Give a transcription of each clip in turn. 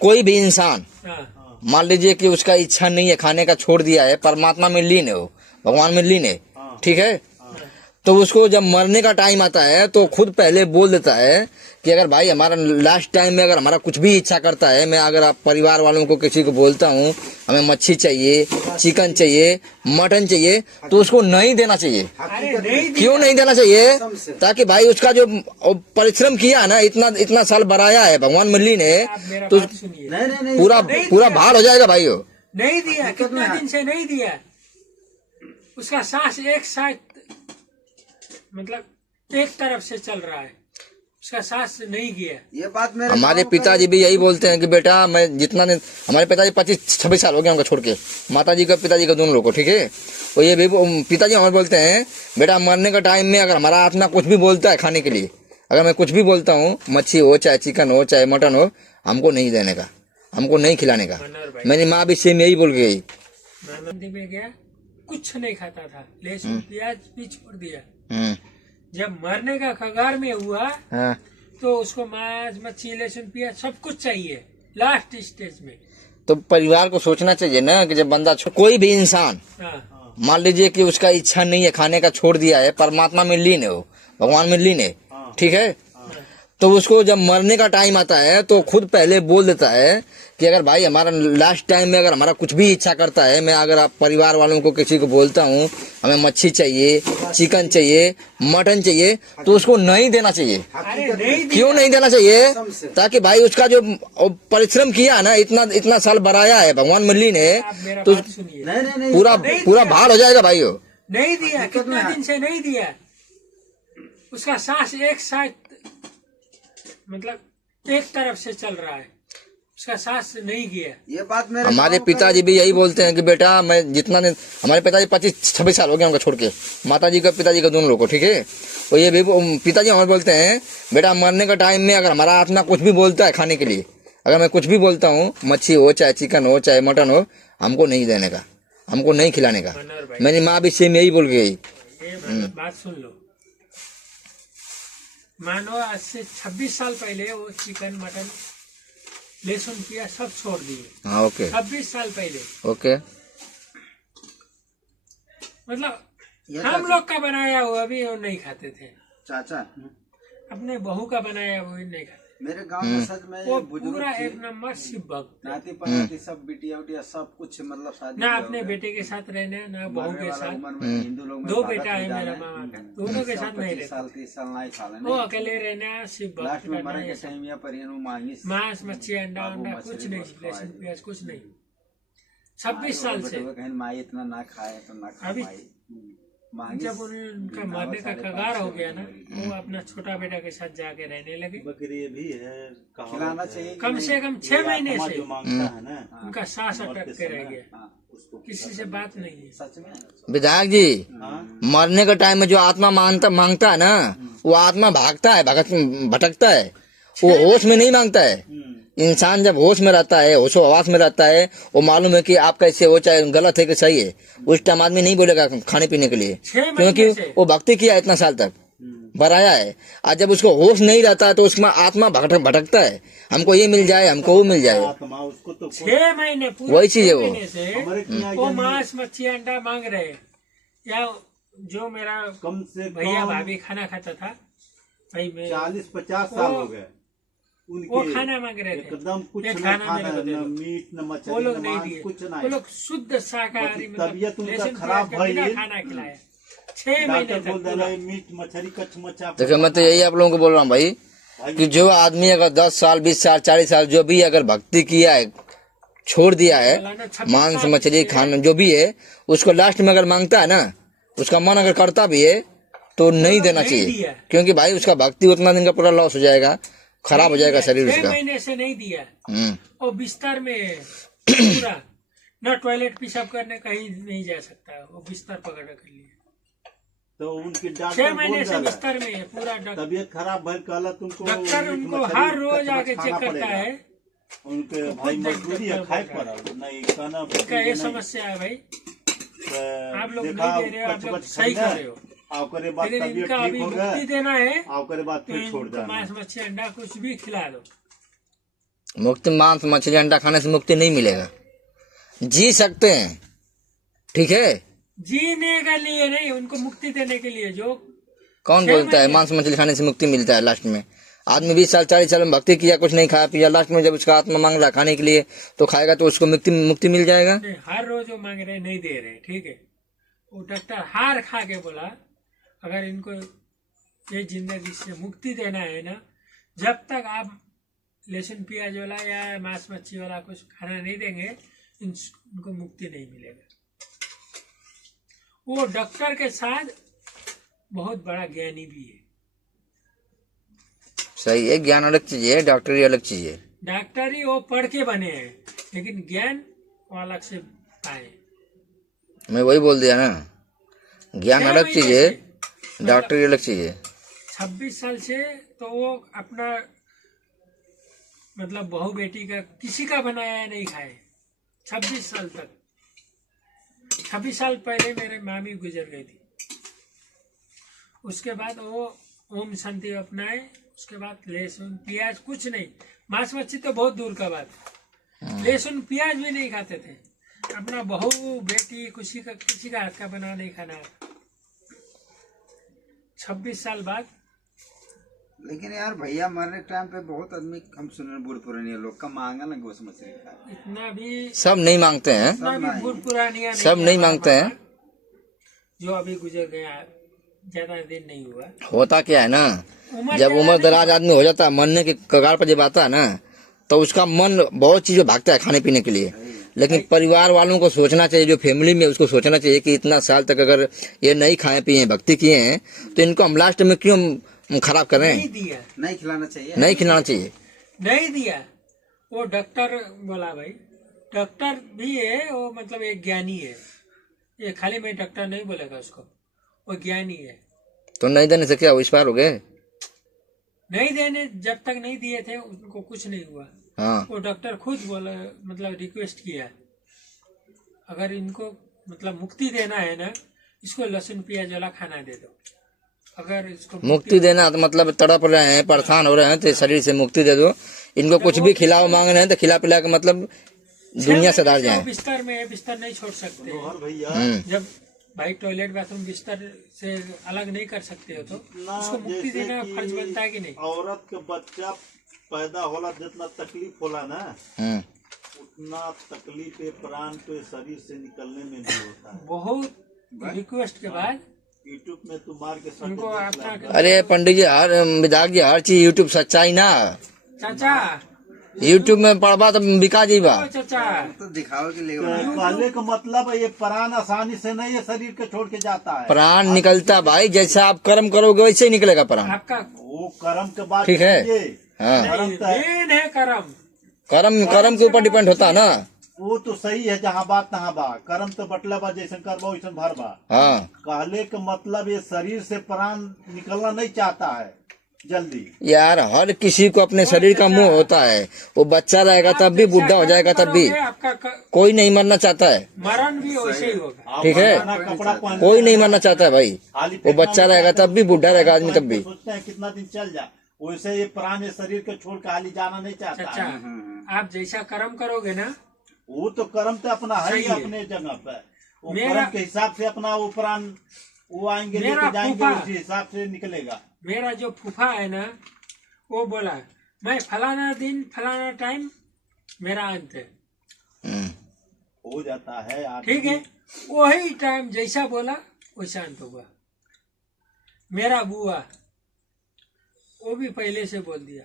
कोई भी इंसान मान लीजिए कि उसका इच्छा नहीं है खाने का, छोड़ दिया है, परमात्मा में लीन है, वो भगवान में लीन है, ठीक है, तो उसको जब मरने का टाइम आता है तो खुद पहले बोल देता है कि अगर भाई हमारा लास्ट टाइम में अगर हमारा कुछ भी इच्छा करता है, मैं अगर आप परिवार वालों को किसी को बोलता हूँ हमें मच्छी चाहिए, चिकन चाहिए, मटन चाहिए, तो उसको नहीं देना चाहिए। क्यों नहीं देना चाहिए? ताकि भाई उसका जो परिश्रम किया ना, इतना साल बढ़ाया है, भगवान में लीन है, तो पूरा भार हो जाएगा भाई। वो नहीं दिया, कितना दिन से नहीं दिया, उसका सांस एक साथ मतलब एक तरफ से चल रहा है, उसका सांस नहीं गया। ये बात मेरे हमारे पिताजी भी यही बोलते हैं कि बेटा मैं जितना दिन, हमारे पिताजी 25-26 साल हो गया उनका छोड़ के, माताजी का पिताजी का दोनों लोग को, ठीक है, तो ये भी पिताजी हमारे बोलते हैं बेटा मरने का टाइम में अगर हमारा आत्मा कुछ भी बोलता है खाने के लिए, अगर मैं कुछ भी बोलता हूँ, मच्छी हो चाहे चिकन हो चाहे मटन हो, हमको नहीं देने का, हमको नहीं खिलाने का। मेरी माँ भी सेम यही बोल गई। में गया, कुछ नहीं खाता था, लहसुन प्याज भी छोड़ दिया। जब मरने का कगार में हुआ तो उसको मांस मच्छी लहसुन प्याज सब कुछ चाहिए लास्ट स्टेज में। तो परिवार को सोचना चाहिए ना कि जब बंदा कोई भी इंसान मान लीजिए कि उसका इच्छा नहीं है खाने का, छोड़ दिया है, परमात्मा में लीन है, वो भगवान में लीन है, ठीक है, तो उसको जब मरने का टाइम आता है तो खुद पहले बोल देता है कि अगर भाई हमारा लास्ट टाइम में अगर हमारा कुछ भी इच्छा करता है, मैं अगर आप परिवार वालों को किसी को बोलता हूँ हमें मच्छी चाहिए, चिकन चाहिए, मटन चाहिए, तो उसको नहीं देना चाहिए। क्यों नहीं देना चाहिए? ताकि भाई उसका जो परिश्रम किया ना, इतना साल बढ़ाया है, भगवान में लीन है, तो पूरा भार हो जाएगा भाई। वो नहीं दिया, कितना दिन से नहीं दिया, उसका सांस एक साथ मतलब एक तरफ से चल रहा है, उसका सांस नहीं गया। ये बात मेरे हमारे पिताजी भी यही बोलते हैं कि बेटा मैं जितना दिन, हमारे पिताजी 25-26 साल हो गया उनका छोड़ के, माताजी का पिताजी का दोनों लोग को, ठीक है, तो ये भी पिताजी हमारे बोलते हैं बेटा मरने का टाइम में अगर हमारा आत्मा कुछ भी बोलता है खाने के लिए, अगर मैं कुछ भी बोलता हूँ, मच्छी हो चाहे चिकन हो चाहे मटन हो, हमको नहीं देने का, हमको नहीं खिलाने का। मेरी माँ भी सेम यही बोल गई। बात सुन लो, मानो आज से 26 साल पहले वो चिकन मटन लहसुन प्याज सब छोड़ दिए। हाँ ओके, 26 साल पहले ओके, मतलब हम लोग का बनाया हुआ भी वो नहीं खाते थे, चाचा अपने बहू का बनाया हुआ भी नहीं खाते। मेरे गांव में सच में वो पूरा एक नंबर शिव भक्त, नाती पनाती सब बिटिया उटिया सब कुछ, मतलब शादी ना अपने बेटे के साथ रहने ना बहू के साथ। हिंदू लोग 2 बेटा है मेरा मामा का, दोनों के साथ नहीं रहते, 30 साल नहीं खा वो अकेले रहना, शिव भक्त लास्ट में मरे के करना, टाइम या पर मांगी मांस मच्छी अंडा कुछ नहीं, लहसुन प्याज कुछ नहीं, 26 साल से। कहीं माई इतना ना खाए तो ना अभी खाए। जब उनका मरने का कगार हो गया ना, वो अपना छोटा बेटा के साथ जाके रहने लगे। बकरी भी है, खिलाना चाहिए, कम से कम 6 महीने से जो मांगता है ना, उनका सांस अटक के रह गया, किसी से बात नहीं है। सच में विधायक जी, मरने के टाइम में जो आत्मा मांगता है ना, वो आत्मा भागता है, भटकता है, वो होश में नहीं मांगता है। इंसान जब होश में रहता है, होशो हवास में रहता है, वो मालूम है कि आप कैसे हो, चाहे गलत है कि सही है, उस टाइम आदमी नहीं बोलेगा खाने पीने के लिए, क्योंकि वो भक्ति किया इतना साल तक बढ़ाया है। आज जब उसको होश नहीं रहता है तो उसमें आत्मा भटकता है, हमको ये मिल जाए, हमको वो मिल जाए। आत्मा उसको तो 6 महीने पूरे वही चीज है वो। वो मांस मच्छी अंडा मांग रहे, या जो मेरा कम से भैया भाभी खाना खाता था भाई, 40-50 साल हो गए वो खाना मांग रहे थे, एकदम कुछ ये न खाना मेरे को दे न दो। मीट न मछली वो लोग न नहीं मांस, दिए, कुछ वो नहीं। लोग शुद्ध शाकाहारी, तबीयत उनका लहसुन खराब प्याज का बिना भइल। खाना खिलाया 6 महीने डॉक्टर तक बोल पूरा। रहे मीट मछली कच्छ मच्छा। देखिए मैं तो यही आप लोगों को बोल रहा हूँ भाई, कि जो आदमी अगर 10 साल 20 साल 40 साल जो भी अगर भक्ति किया है, छोड़ दिया है मांस मछली खाना जो भी है, उसको लास्ट में अगर मांगता है ना, उसका मन अगर करता भी है तो नहीं देना चाहिए, क्योंकि भाई उसका भक्ति उतना दिन का पूरा लॉस हो जाएगा, खराब हो जाएगा शरीर 6 उसका। महीने से नहीं दिया, और बिस्तर में पूरा न टॉयलेट पेशाब करने कहीं नहीं जा सकता है, वो बिस्तर पकड़ कर लिए। तो उनके 6 डॉक्टर महीने बोल से रहा बिस्तर में है पूरा। तबीयत खराब भर कहला तुमको, डॉक्टर मीट उनको मछली हर रोज कच्छ आके खाना चेक करता पड़ेगा। है, उनके भाई मजबूरी है, खाए पड़ा नहीं खाना। उनका ये समस्या है भाई, आप लोग नहीं दे रहे हो, आप लोग सही कर रहे हो, आपके बाद लेकिन तबीयत इनका ठीक अभी हो मुक्ति गया, देना है आपके बाद तो फिर छोड़ इनको देना। मांस मच्छी अंडा कुछ भी खिला दो। मुक्ति मांस मछली अंडा खाने से मुक्ति नहीं मिलेगा। जी सकते हैं, ठीक है, जीने के लिए नहीं, उनको मुक्ति देने के लिए। जो कौन बोलता है मांस मछली खाने से मुक्ति मिलता है? लास्ट में आदमी 20 साल 40 साल में भक्ति किया, कुछ नहीं खाया पिया, लास्ट में जब उसका आत्मा मांग रहा खाने के लिए तो खाएगा तो उसको मुक्ति मिल जाएगा। नहीं, हर रोज वो मांग रहे नहीं दे रहे, ठीक है। वो डॉक्टर हार खा के बोला अगर इनको ये जिंदगी से मुक्ति देना है ना, जब तक आप लहसुन प्याज वाला या मांस मच्छी वाला कुछ खाना नहीं देंगे इनको मुक्ति नहीं मिलेगा। वो डॉक्टर के साथ बहुत बड़ा ज्ञानी भी है। सही है, ज्ञान अलग चीज है, डॉक्टरी अलग चीज है। डॉक्टरी वो पढ़ के बने हैं, लेकिन ज्ञान वो अलग से पाए। मैं वही बोल दिया ना, ज्ञान अलग चीज है, डॉक्टरी अलग चीज है। 26 साल से तो वो अपना मतलब बहू बेटी का किसी का बनाया नहीं खाए 26 साल तक। 26 साल पहले मेरे मामी गुजर गई थी, उसके बाद वो ओम शांति अपनाए, उसके बाद लहसुन प्याज कुछ नहीं, मांस मच्छी तो बहुत दूर का बात, लहसुन प्याज भी नहीं खाते थे। अपना बहू बेटी किसी का हाथ का बना नहीं खाना। 26 साल बाद। लेकिन यार भैया मरने टाइम पे बहुत आदमी हम सुने बूढ़ पुरानी लोग का मांगा ना गोश्त मछली का। इतना भी सब नहीं मांगते हैं, इतना भी बूढ़ पुरानिया सब नहीं मांगते हैं। जो अभी गुजर गया ज्यादा दिन नहीं हुआ। होता क्या है ना, जब उम्र दराज आदमी हो जाता है, मरने के कगार पर जब आता है ना, तो उसका मन बहुत चीजों भागता है खाने पीने के लिए। लेकिन परिवार वालों को सोचना चाहिए, जो फैमिली में उसको सोचना चाहिए कि इतना साल तक अगर ये नहीं खाए पिए भक्ति किए हैं तो इनको हम लास्ट में क्यों खराब कर रहे हैं? नहीं दिया, नहीं खिलाना चाहिए, नहीं खिलाना चाहिए, नहीं दिया। वो डॉक्टर बोला भाई, डॉक्टर भी है वो, मतलब एक ज्ञानी है। ये खाली मैं डॉक्टर नहीं बोलेगा उसको, वो ज्ञानी है। तो नहीं देने से क्या इस पार हो गए? नहीं देने, जब तक नहीं दिए थे उनको कुछ नहीं हुआ। हाँ, वो डॉक्टर खुद बोला, मतलब रिक्वेस्ट किया अगर इनको मतलब मुक्ति देना है ना, इसको लहसुन प्याज वाला खाना दे दो। अगर इसको मुक्ति देना तो मतलब तड़प रहे हैं, परेशान हो रहे हैं, तो शरीर से मुक्ति दे दो। इनको कुछ भी खिलाओ मांग रहे हैं तो खिला पिला के मतलब दुनिया से दार जाए। बिस्तर में बिस्तर नहीं छोड़ सकते। और भैया जब भाई टॉयलेट बाथरूम बिस्तर से अलग नहीं कर सकते हो तो उसको मुक्ति जैसे देना कि फर्ज बनता है कि नहीं? औरत के बच्चा पैदा होला जितना तकलीफ होला ना, उतना तकलीफ प्राण पे शरीर से निकलने में भी होता है। बहुत रिक्वेस्ट के बाद यूट्यूब में तू मार के उनको अपना अरे पंडित जी, हर विधायक जी, हर चीज यूट्यूब सच्चाई ना, चाचा यूट्यूब में पढ़वा तो बिका जीवा। ओ चाचा तो दिखावे के लिए कहने का मतलब है ये प्राण आसानी से नहीं है शरीर के छोड़ के जाता है। प्राण निकलता भाई, जैसा आप कर्म करोगे वैसे ही निकलेगा प्राण। आपका वो कर्म के बाद ठीक है। ये हाँ, कर्म तो है। मेन है कर्म। कर्म के ऊपर डिपेंड होता है ना। वो तो सही है, जहाँ बात तहाँ बा, कर्म तो बटला बा, जैसे करबा वैसे भर बा। हाँ, कहले का मतलब ये शरीर से प्राण निकलना नहीं चाहता है जल्दी। यार हर किसी को अपने शरीर का मुंह होता है। वो बच्चा रहेगा तब भी, बुढ़ा हो जाएगा तब भी, आपका कोई नहीं मरना चाहता है। मरण भी वैसे ही होगा। आप ठीक है। पुराना कपड़ा पहन कोई नहीं मरना चाहता है भाई। खाली वो बच्चा रहेगा तब भी, बुढ़ा रहेगा आदमी तब भी। सोचते हैं कितना दिन चल जाए, वैसे ये प्राण ये शरीर के छोड़ के हाली जाना नहीं चाहता चाचा है। आप जैसा कर्म करोगे ना, वो तो कर्म तो अपना है ही सही है। अपने जगह पे। वो मेरा- कर्म के हिसाब से अपना वो प्राण वो आएंगे मेरा लेके जाएंगे, फूफा- उसी हिसाब से निकलेगा। मेरा जो फूफा है ना, वो बोला मैं फलाना दिन फलाना टाइम मेरा अंत है। हो जाता है आदमी। ठीक है, वही टाइम जैसा बोला वैसा अंत होगा। मेरा बुआ वो भी पहले से बोल दिया,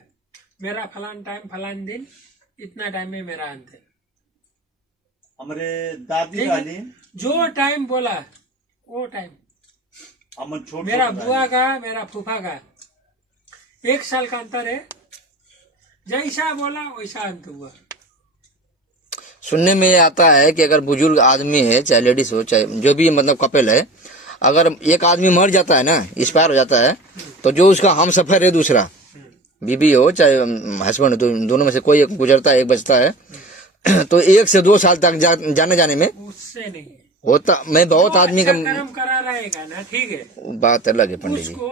मेरा फलान टाइम फलान दिन इतना टाइम में मेरा अंत है। हमारे दादी ठीक है। वाली जो टाइम बोला वो टाइम। अमन छोड़ मेरा बुआ का मेरा फूफा का 1 साल का अंतर है। जैसा बोला वैसा अंत हुआ। सुनने में ये आता है कि अगर बुजुर्ग आदमी है, चाहे लेडीज हो, चाहे जो भी मतलब कपल है, अगर एक आदमी मर जाता है ना, एक्सपायर हो जाता है, तो जो उसका हम सफर है दूसरा, बीबी हो चाहे हस्बैंड हो, दोनों में से कोई एक गुजरता है, एक बचता है, तो 1 से 2 साल तक जाने जाने में उससे नहीं है। होता। मैं बहुत आदमी का अच्छा कर्म करा रहेगा ना, ठीक है, बात अलग है पंडित जी। उसको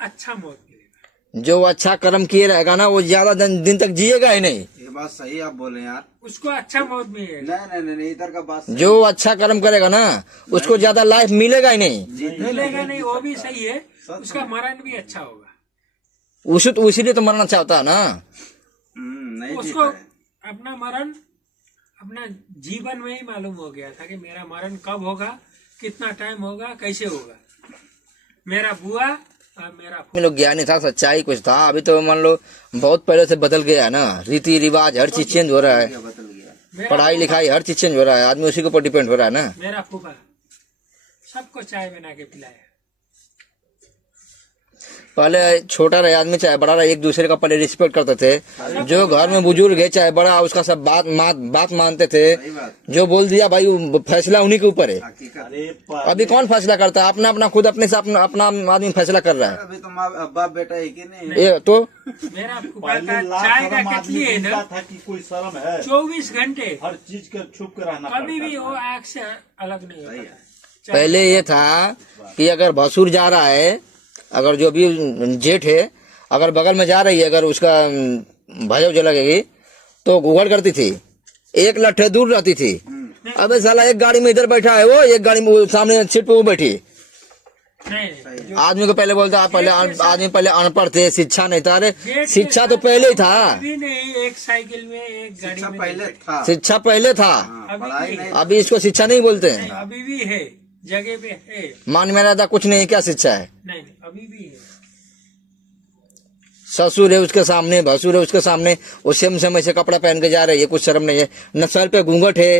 अच्छा मौत मिलेगा। जो अच्छा कर्म किए रहेगा ना वो ज्यादा दिन तक जिएगा ही नहीं। ये बात सही आप बोले यार। उसको अच्छा मौत मिलेगा। नहीं इधर का बात सही। जो अच्छा कर्म करेगा ना उसको ज्यादा लाइफ मिलेगा ही नहीं। मिलेगा नहीं, वो भी सही है, उसका मरण भी अच्छा होगा। उसीलिए तो मरना चाहता है ना। नहीं उसको अपना मरण अपना जीवन में ही मालूम हो गया था कि मेरा मरण कब होगा, कितना टाइम होगा, कैसे होगा। मेरा बुआ और मेरा लोग ज्ञानी था, सच्चाई कुछ था। अभी तो मान लो बहुत पहले से बदल गया ना, रीति रिवाज हर चीज चेंज हो रहा है, बदल गया। पढ़ाई लिखाई हर चीज चेंज हो रहा है, आदमी उसी के ऊपर डिपेंड हो रहा है ना। मेरा फूफा सबको चाय बना के पिलाया। पहले छोटा रहे आदमी चाहे बड़ा रहे एक दूसरे का पहले रिस्पेक्ट करते थे। जो घर में बुजुर्ग है चाहे बड़ा उसका सब बात मानते थे। जो बोल दिया भाई फैसला उन्हीं के ऊपर है। अरे अभी कौन फैसला करता है? अपना अपना खुद अपने से अपना आदमी फैसला कर रहा है। अभी तो माँ बाप बेटा है कि नहीं? ये तो मेरा फूफा पहले का लाख चाय का शर्म केतली आदमी है ना, ढूंढता था कि कोई शर्म है, 24 घंटे हर चीज का छुप कर रहना कभी भी पड़ता वो था। आग से अलग नहीं होता था। पहले ये था कि अगर भसुर जा रहा है, अगर जो भी जेठ है अगर बगल में जा रही है, अगर उसका भजव जो लगेगी तो गुगड़ करती थी, एक लट्ठे दूर रहती थी। अबे साला एक गाड़ी में इधर बैठा है वो, एक गाड़ी में वो सामने सीट पे वो बैठी। नहीं, आदमी को पहले बोलता पहले आदमी पहले अनपढ़ थे, शिक्षा नहीं था। अरे शिक्षा तो पहले ही था, अभी नहीं, एक साइकिल में एक गाड़ी शिक्षा में पहले था। शिक्षा पहले था। पढ़ाई नहीं। अभी इसको शिक्षा नहीं बोलते हैं। नहीं, अभी भी है, जगह पे है। मान मेरा था कुछ नहीं, क्या शिक्षा है? नहीं, अभी भी है। ससुर है उसके सामने, भसुर है उसके सामने, वो सेम सेम ऐसे कपड़ा पहन के जा रहे हैं, कुछ शर्म नहीं है। न सर पे घूंघट है,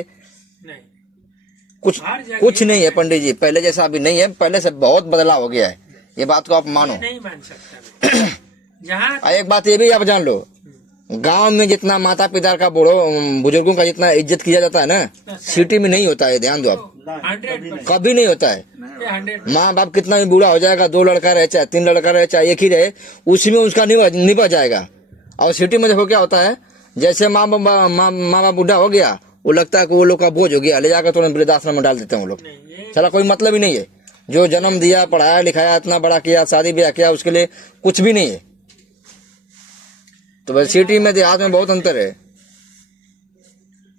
नहीं, हर जगह कुछ नहीं है पंडित जी। पहले जैसा अभी नहीं है, पहले से बहुत बदलाव हो गया है, ये बात को आप मानो। नहीं मान सकता मैं। जहाँ और एक बात ये भी आप जान लो, गांव में जितना माता पिता का बुजुर्गों का जितना इज्जत किया जाता है ना, सिटी में नहीं होता है। ध्यान दो आप, 100% कभी नहीं होता है। 100 माँ बाप कितना भी बूढ़ा हो जाएगा, 2 लड़का रहे चाहे 3 लड़का रहे चाहे एक ही रहे, उसी में उसका निभा जाएगा। और सिटी में देखो क्या होता है, जैसे माँ बाप बूढ़ा हो गया, वो लगता है कि वो लोग का बोझ हो गया, ले जाकर तुरंत वृद्धाश्रम में डाल देते हैं वो लोग। चला कोई मतलब ही नहीं है। जो जन्म दिया, पढ़ाया लिखाया, इतना बड़ा किया, शादी ब्याह किया, उसके लिए कुछ भी नहीं है। तो बस सिटी में देहात में बहुत अंतर है।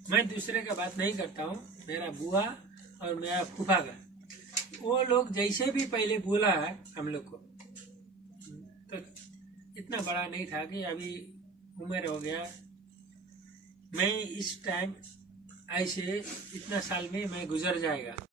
मैं दूसरे का बात नहीं करता हूँ। मेरा बुआ और मेरा फूफा का, वो लोग जैसे भी पहले बोला है हम लोग को, तो इतना बड़ा नहीं था कि अभी उम्र हो गया। मैं इस टाइम ऐसे इतना साल में मैं गुजर जाएगा।